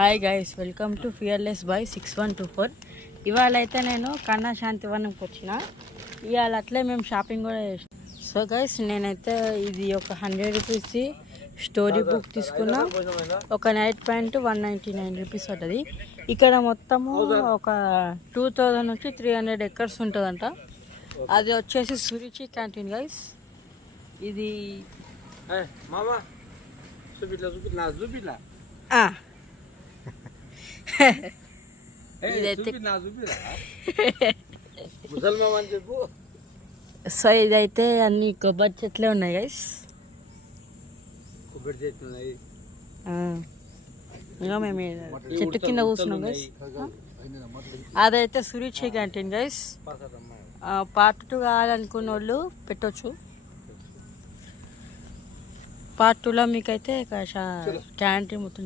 Hi guys, welcome to fearless boy 6124. ఇవాళ అయితే నేను కన్నా శాంతివనంకి వచ్చిన. ఇవాళ అట్లే మేము షాపింగ్ కూడా చేసాం. సో గైస్, నేనైతే ఇది ఒక 100 రూపీస్ స్టోరీ బుక్ తీసుకున్నా. ఒక నైట్ ప్యాంట్ 199 రూపీస్ ఉంటుంది. ఇక్కడ మొత్తము ఒక 2000 నుంచి 300 ఎకర్స్ ఉంటుందంట. అది వచ్చేసి సురుచి క్యాంటీన్ గైస్. ఇది సో ఇదైతే అన్ని కొబ్బరి చెట్లే ఉన్నాయి గైస్. ఇంకా మేము చెట్టు కింద కూర్చున్నాం గైస్. అదైతే సురుచి క్యాంటీన్ గైస్. పార్ట్ 2 కావాలనుకున్న వాళ్ళు పెట్టవచ్చు. పార్ట్ 2లో మీకైతే క్యాంటీన్ మొత్తం